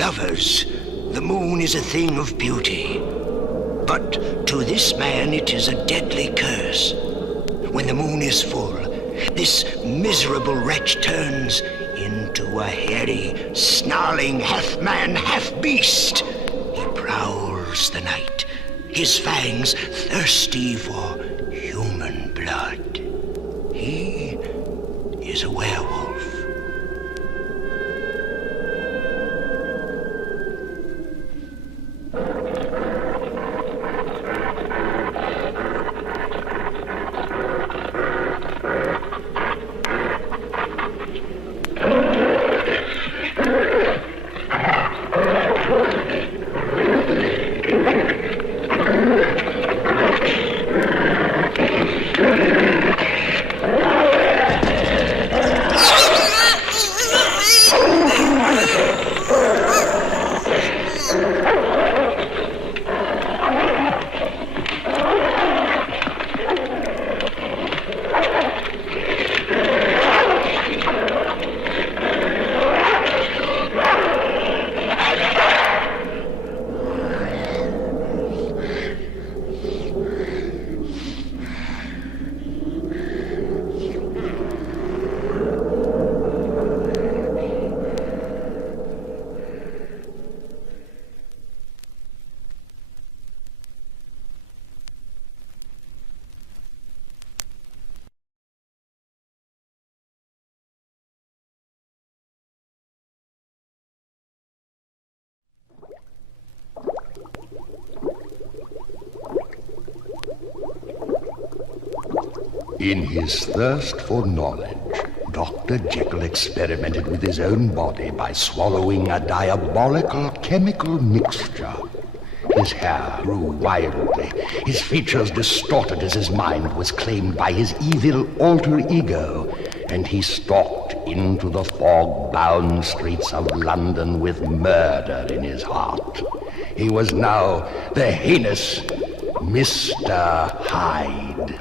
lovers, the moon is a thing of beauty. But to this man it is a deadly curse. When the moon is full, this miserable wretch turns into a hairy, snarling half-man, half-beast. He prowls the night, his fangs thirsty for human blood. He is a werewolf. In his thirst for knowledge, Dr. Jekyll experimented with his own body by swallowing a diabolical chemical mixture. His hair grew wildly, his features distorted as his mind was claimed by his evil alter ego, and he stalked into the fog-bound streets of London with murder in his heart. He was now the heinous Mr. Hyde.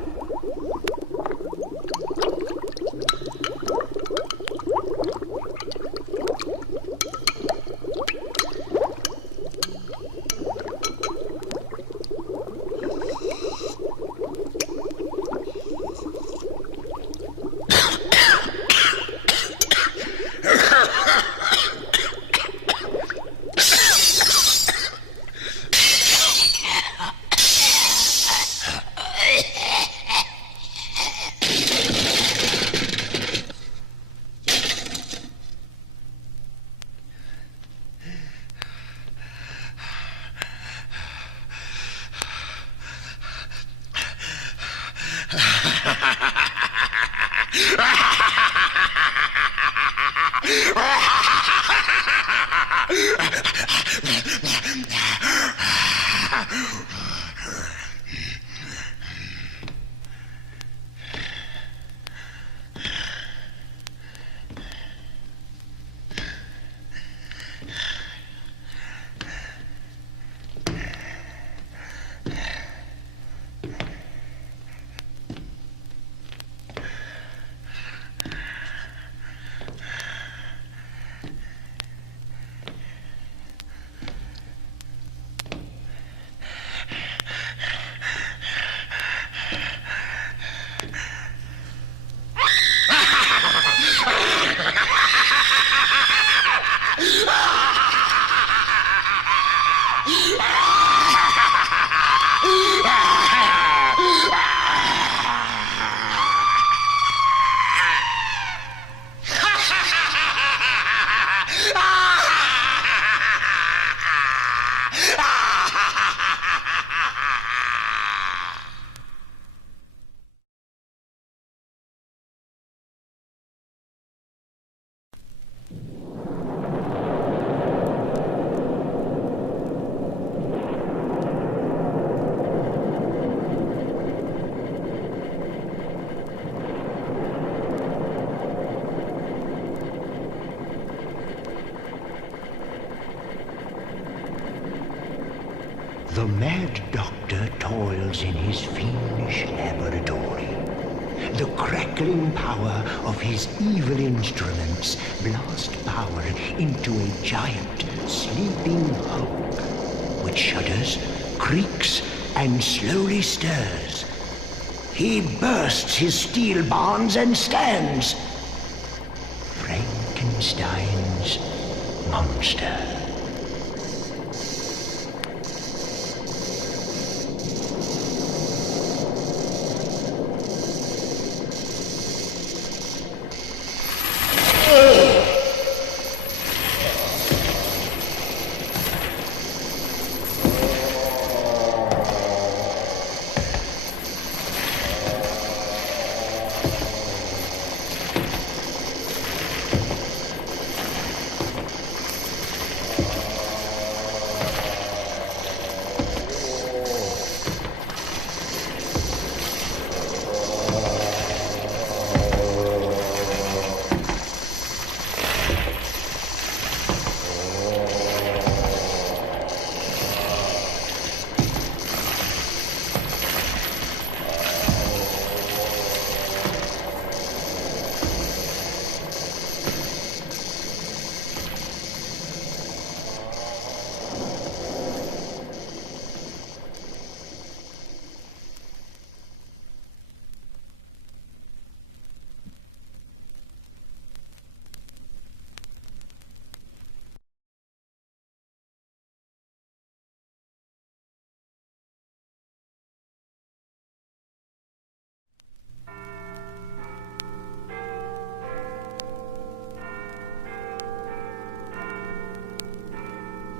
The mad doctor toils in his fiendish laboratory. The crackling power of his evil instruments blast power into a giant sleeping hulk, which shudders, creaks, and slowly stirs. He bursts his steel bonds and stands. Frankenstein's monster.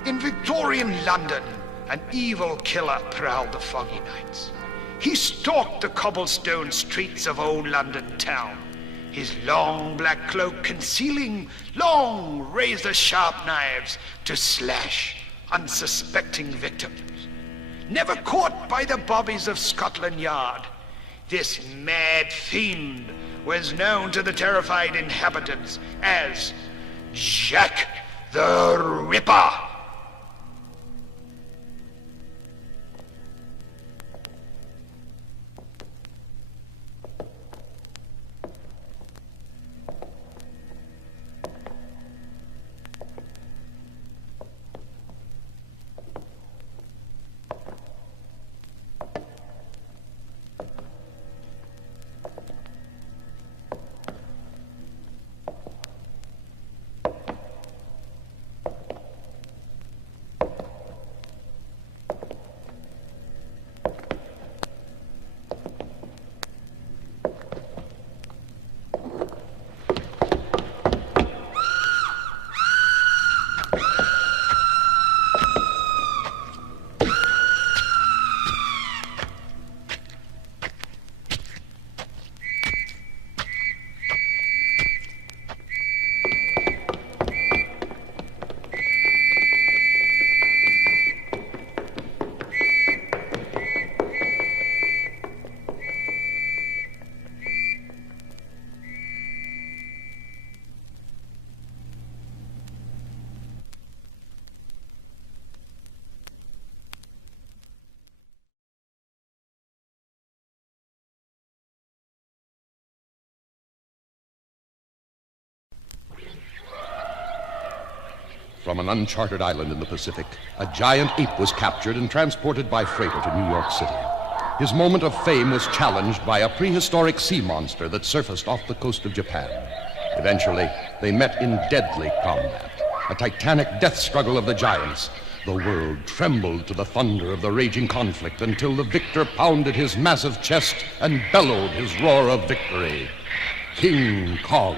In Victorian London, an evil killer prowled the foggy nights. He stalked the cobblestone streets of old London town, his long black cloak concealing long razor-sharp knives to slash unsuspecting victims. Never caught by the bobbies of Scotland Yard, this mad fiend was known to the terrified inhabitants as Jack the Ripper. From an uncharted island in the Pacific, a giant ape was captured and transported by freighter to New York City. His moment of fame was challenged by a prehistoric sea monster that surfaced off the coast of Japan. Eventually, they met in deadly combat, a titanic death struggle of the giants. The world trembled to the thunder of the raging conflict until the victor pounded his massive chest and bellowed his roar of victory. King Kong.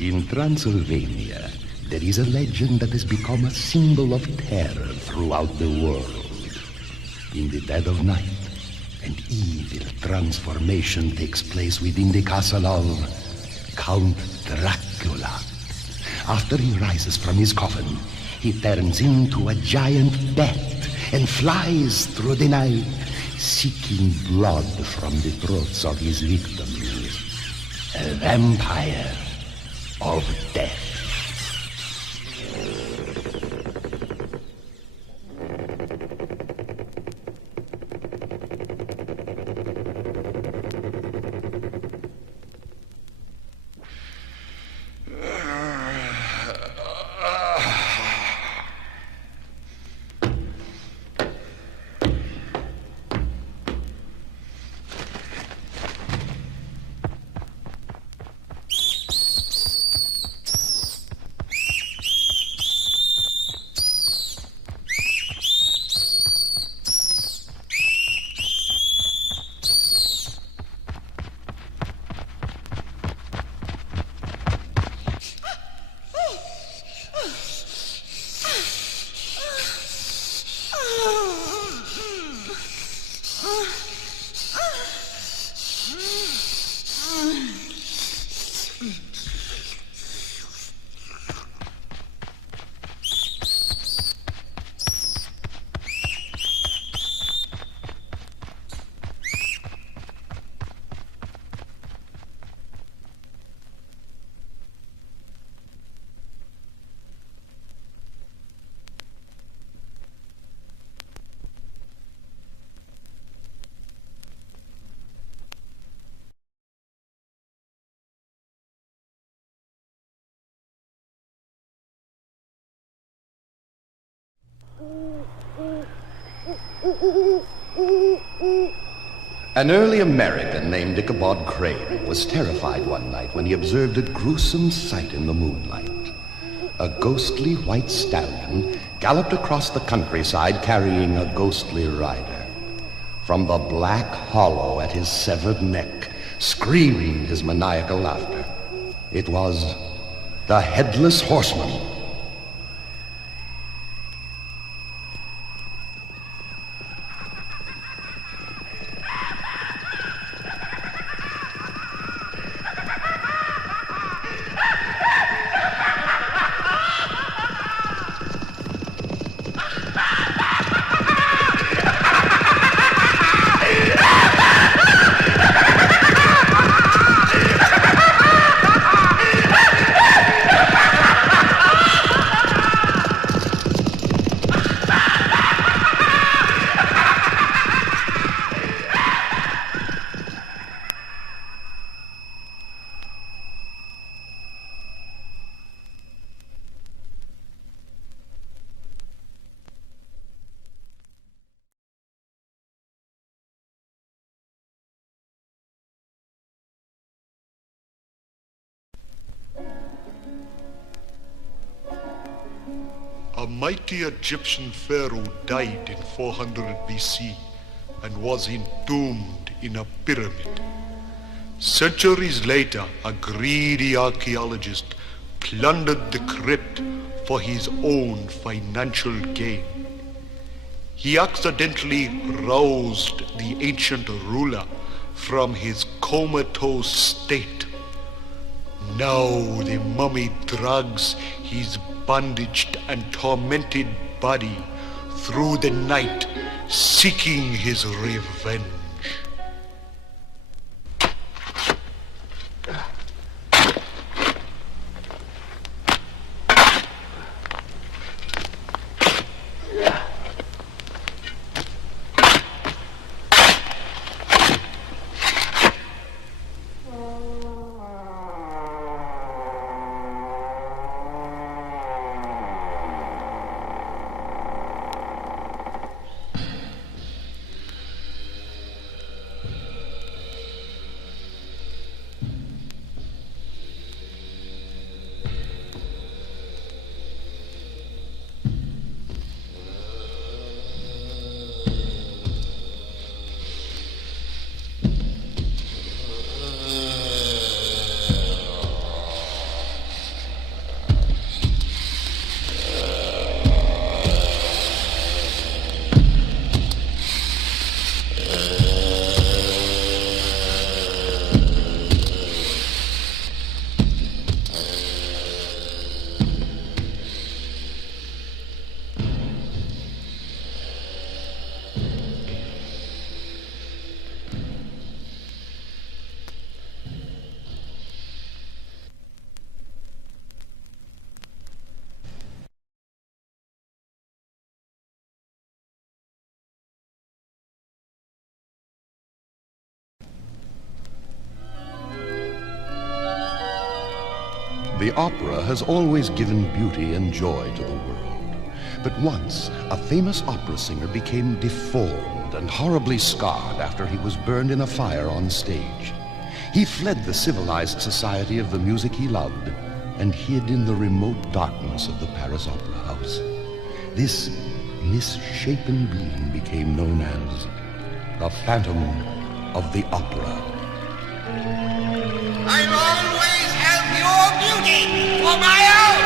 In Transylvania, there is a legend that has become a symbol of terror throughout the world. In the dead of night, an evil transformation takes place within the castle of Count Dracula. After he rises from his coffin, he turns into a giant bat and flies through the night, seeking blood from the throats of his victims. A vampire of death. An early American named Ichabod Crane was terrified one night when he observed a gruesome sight in the moonlight. A ghostly white stallion galloped across the countryside carrying a ghostly rider. From the black hollow at his severed neck screamed his maniacal laughter. It was the Headless Horseman. A mighty Egyptian pharaoh died in 400 BC and was entombed in a pyramid. Centuries later, a greedy archaeologist plundered the crypt for his own financial gain. He accidentally roused the ancient ruler from his comatose state. Now the mummy drags his bandaged and tormented body through the night, seeking his revenge. The opera has always given beauty and joy to the world. But once, a famous opera singer became deformed and horribly scarred after he was burned in a fire on stage. He fled the civilized society of the music he loved and hid in the remote darkness of the Paris Opera House. This misshapen being became known as the Phantom of the Opera. I'll always have your beauty for my own.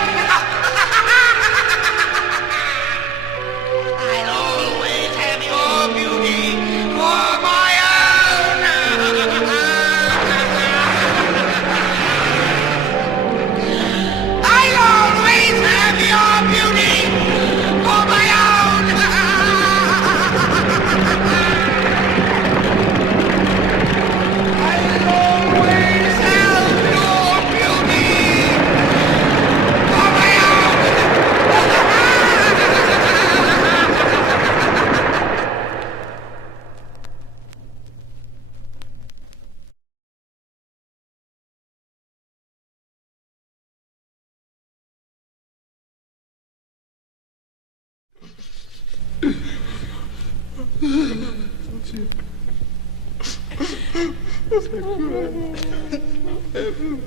I'll always have your beauty for my own. I'll always have your beauty for my own. I'll always have your beauty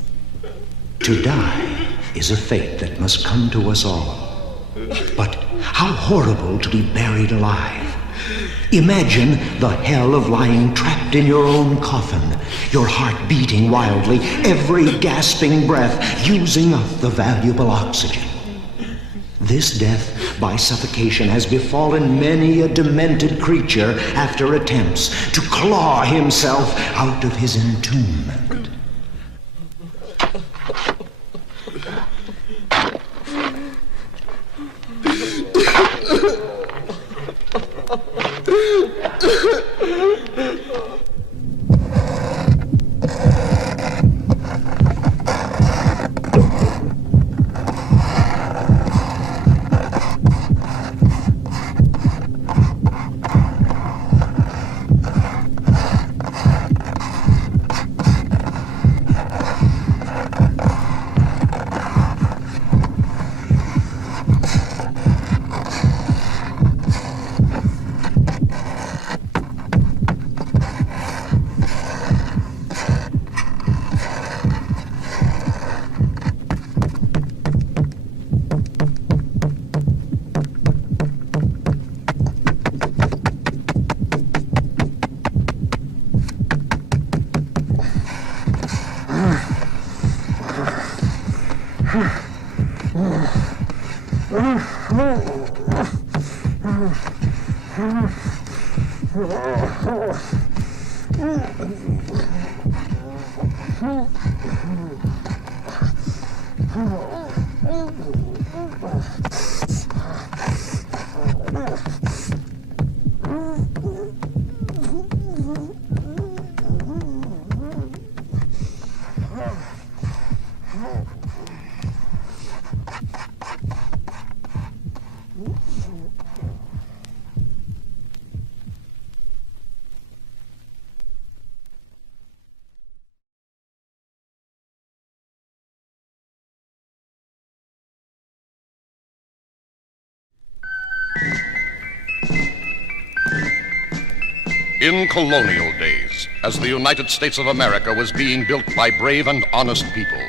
for my own. To die is a fate that must come to us all. But how horrible to be buried alive. Imagine the hell of lying trapped in your own coffin, your heart beating wildly, every gasping breath using up the valuable oxygen. This death by suffocation has befallen many a demented creature after attempts to claw himself out of his entombment. In colonial days, as the United States of America was being built by brave and honest people,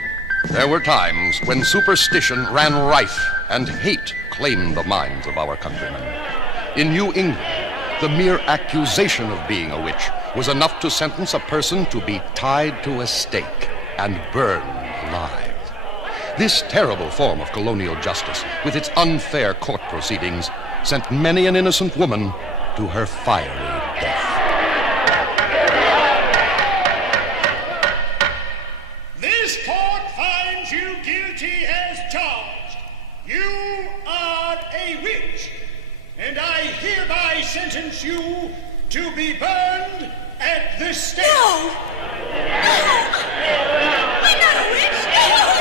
there were times when superstition ran rife and hate claimed the minds of our countrymen. In New England, the mere accusation of being a witch was enough to sentence a person to be tied to a stake and burned alive. This terrible form of colonial justice, with its unfair court proceedings, sent many an innocent woman to her fiery death. This court finds you guilty as charged. You are a witch, and I hereby sentence you to be burned at the stake. No! No! I'm not a witch! No!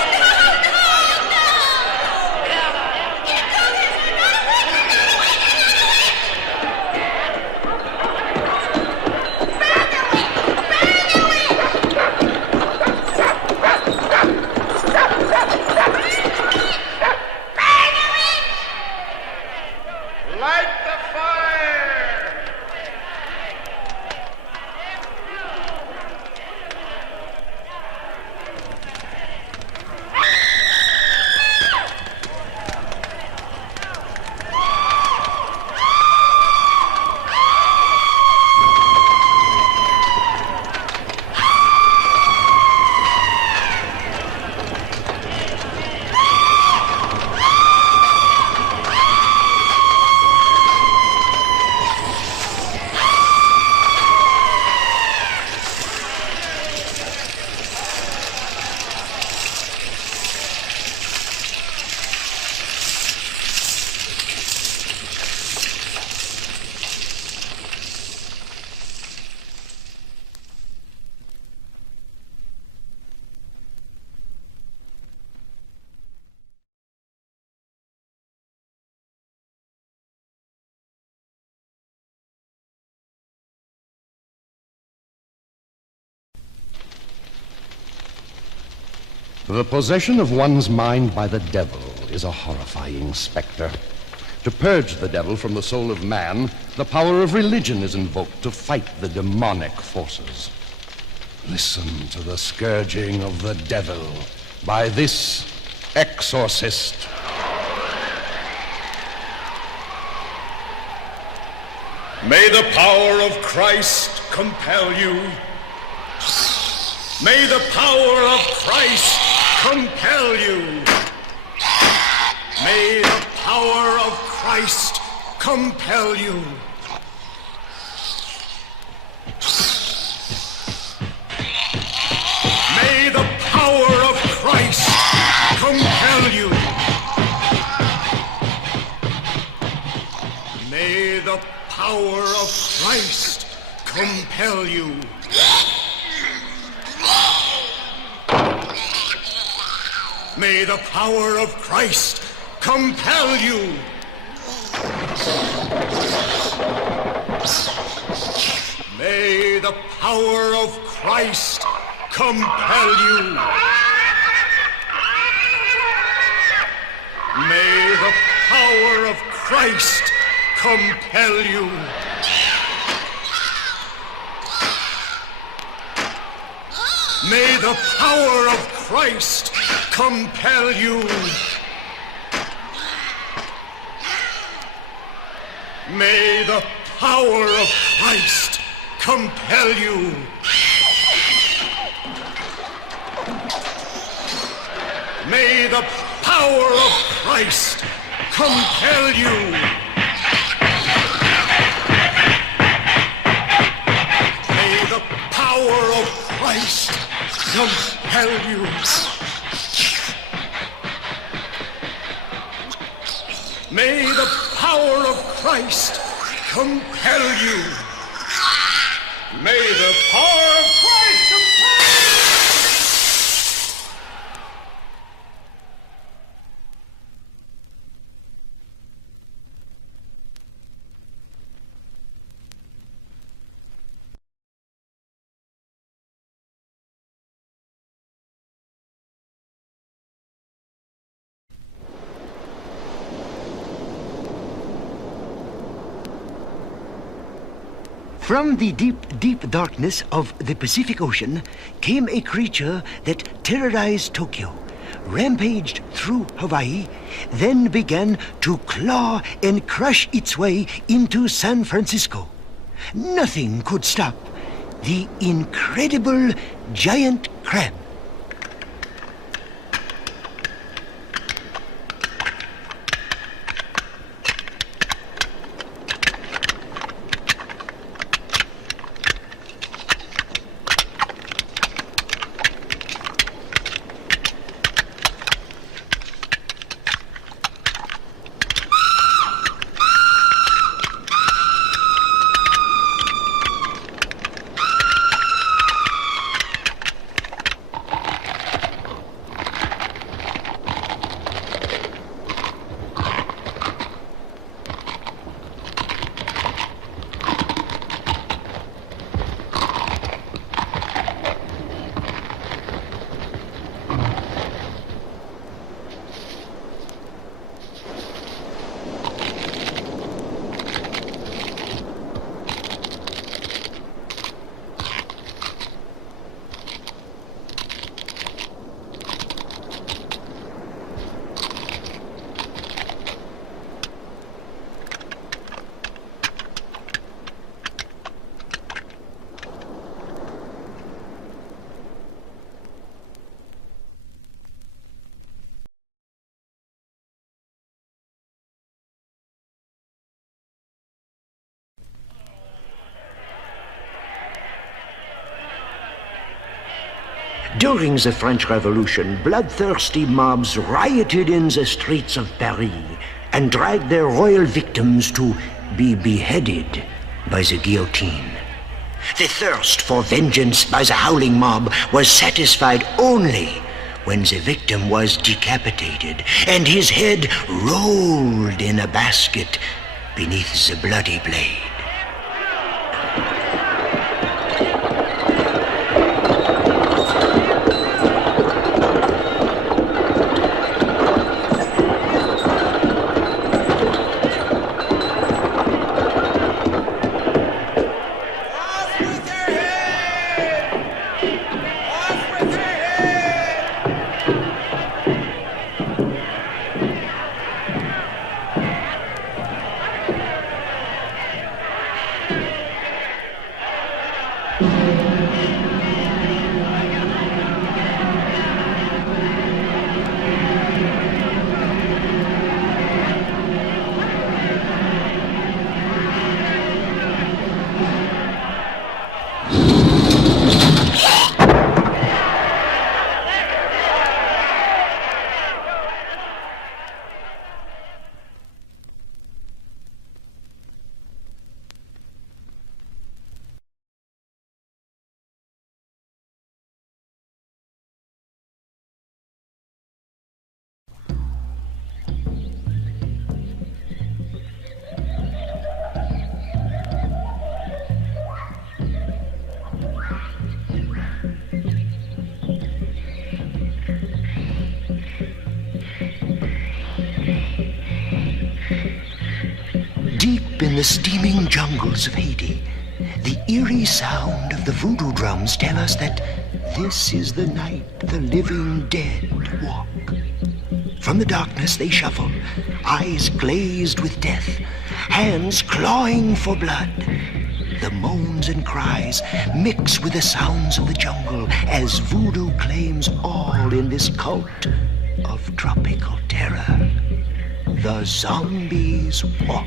The possession of one's mind by the devil is a horrifying specter. To purge the devil from the soul of man, the power of religion is invoked to fight the demonic forces. Listen to the scourging of the devil by this exorcist. May the power of Christ compel you. May the power of Christ compel you. May the power of Christ compel you. May the power of Christ compel you. May the power of Christ compel you. May the power of Christ compel you. May the power of Christ compel you. May the power of Christ compel you. May the power of Christ compel you. May the power of Christ compel you. May the power of Christ compel you. May the power of Christ compel you. May the power of Christ compel you. May the power of Christ compel you. From the deep, deep darkness of the Pacific Ocean came a creature that terrorized Tokyo, rampaged through Hawaii, then began to claw and crush its way into San Francisco. Nothing could stop the incredible giant crab. During the French Revolution, bloodthirsty mobs rioted in the streets of Paris and dragged their royal victims to be beheaded by the guillotine. The thirst for vengeance by the howling mob was satisfied only when the victim was decapitated and his head rolled in a basket beneath the bloody blade. Deep in the steaming jungles of Haiti, the eerie sound of the voodoo drums tell us that this is the night the living dead walk. From the darkness they shuffle, eyes glazed with death, hands clawing for blood. The moans and cries mix with the sounds of the jungle as voodoo claims all in this cult of tropical terror. The zombies walk.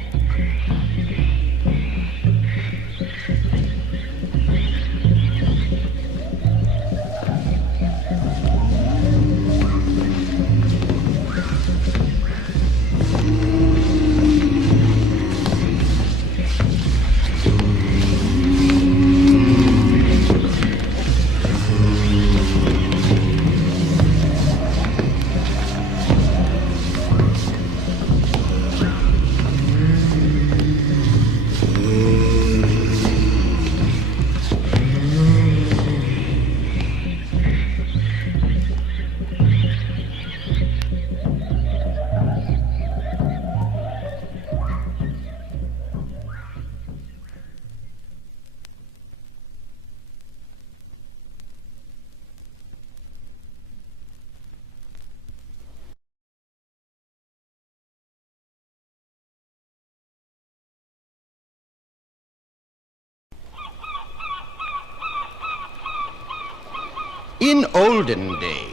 In olden days,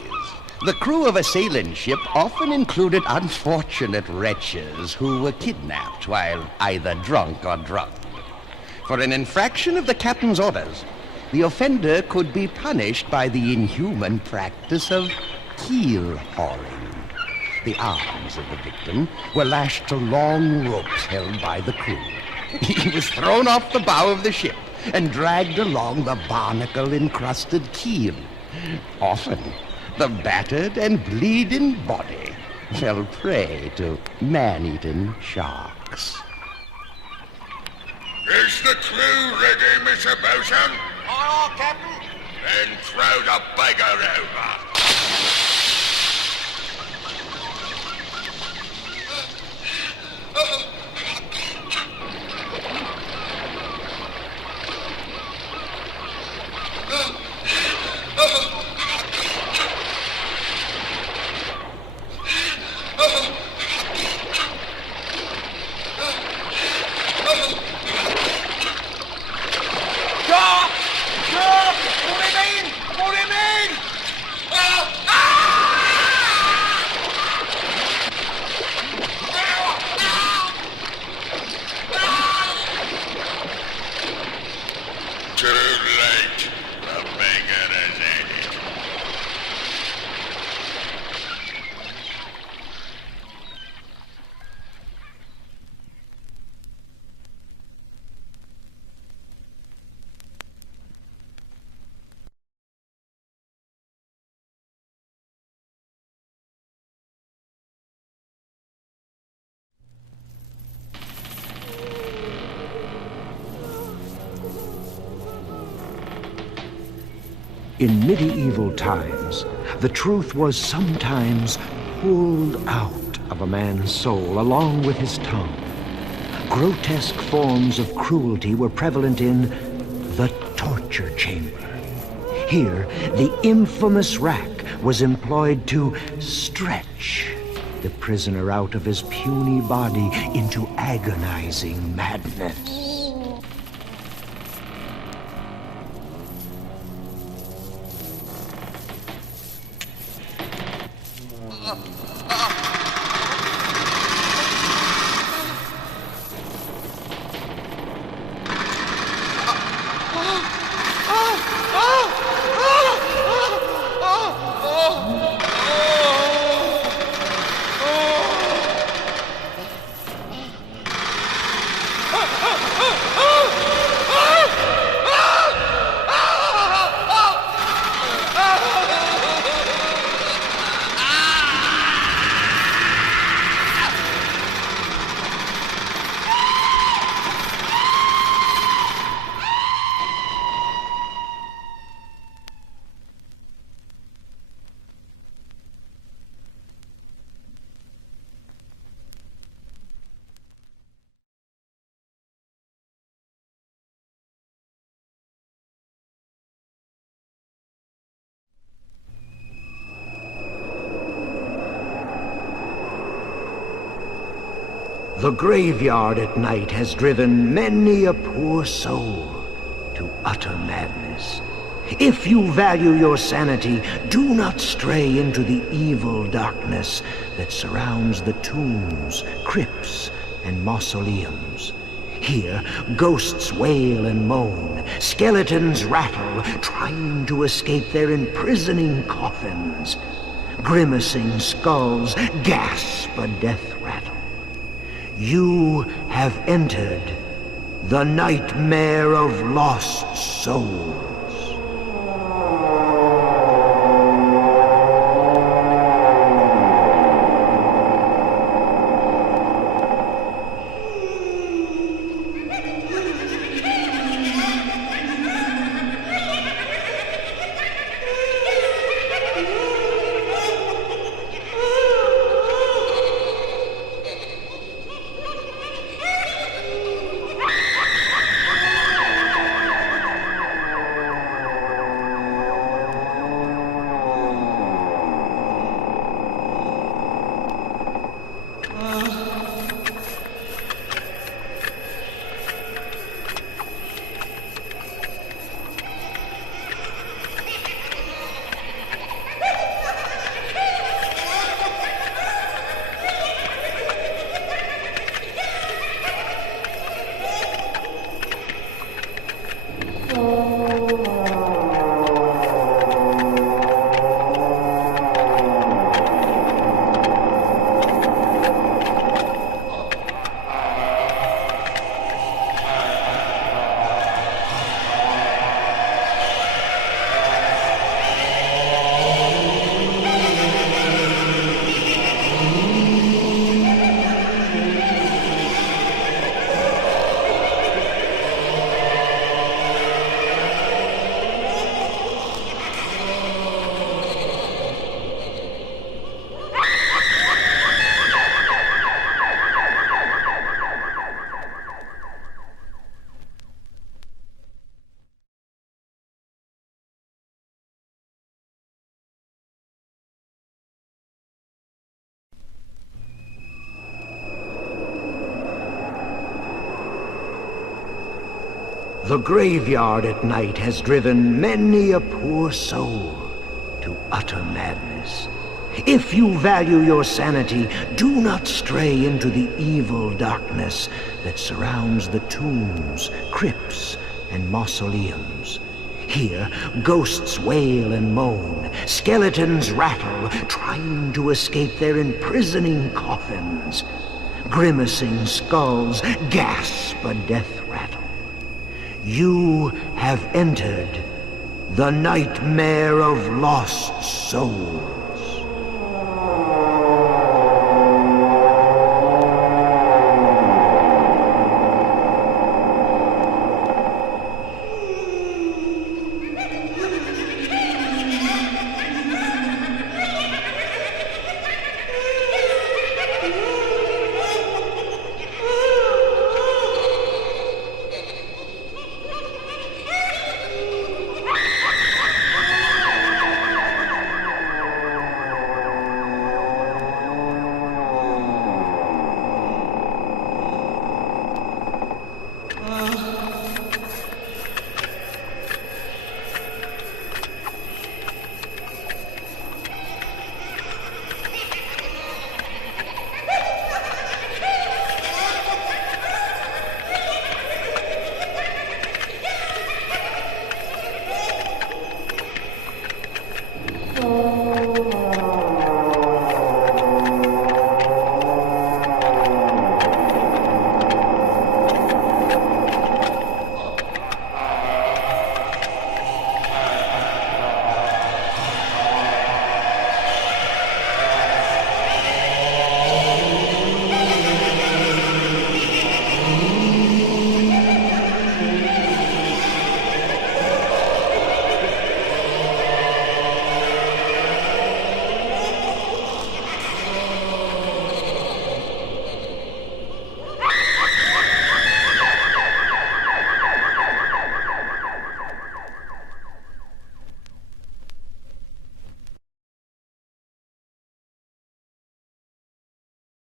the crew of a sailing ship often included unfortunate wretches who were kidnapped while either drunk or drugged. For an infraction of the captain's orders, the offender could be punished by the inhuman practice of keel hauling. The arms of the victim were lashed to long ropes held by the crew. He was thrown off the bow of the ship and dragged along the barnacle-encrusted keel. Often, the battered and bleeding body fell prey to man-eating sharks. Is the crew ready, Mr. Bosun? Aye, Captain. Then throw the beggar over. Too late. The beggar has ended. In medieval times, the truth was sometimes pulled out of a man's soul along with his tongue. Grotesque forms of cruelty were prevalent in the torture chamber. Here, the infamous rack was employed to stretch the prisoner out of his puny body into agonizing madness. The graveyard at night has driven many a poor soul to utter madness. If you value your sanity, do not stray into the evil darkness that surrounds the tombs, crypts, and mausoleums. Here, ghosts wail and moan, skeletons rattle, trying to escape their imprisoning coffins. Grimacing skulls gasp a death rattle. You have entered the nightmare of lost souls. The graveyard at night has driven many a poor soul to utter madness. If you value your sanity, do not stray into the evil darkness that surrounds the tombs, crypts, and mausoleums. Here, ghosts wail and moan, skeletons rattle, trying to escape their imprisoning coffins. Grimacing skulls gasp a death rattle. You have entered the nightmare of lost souls.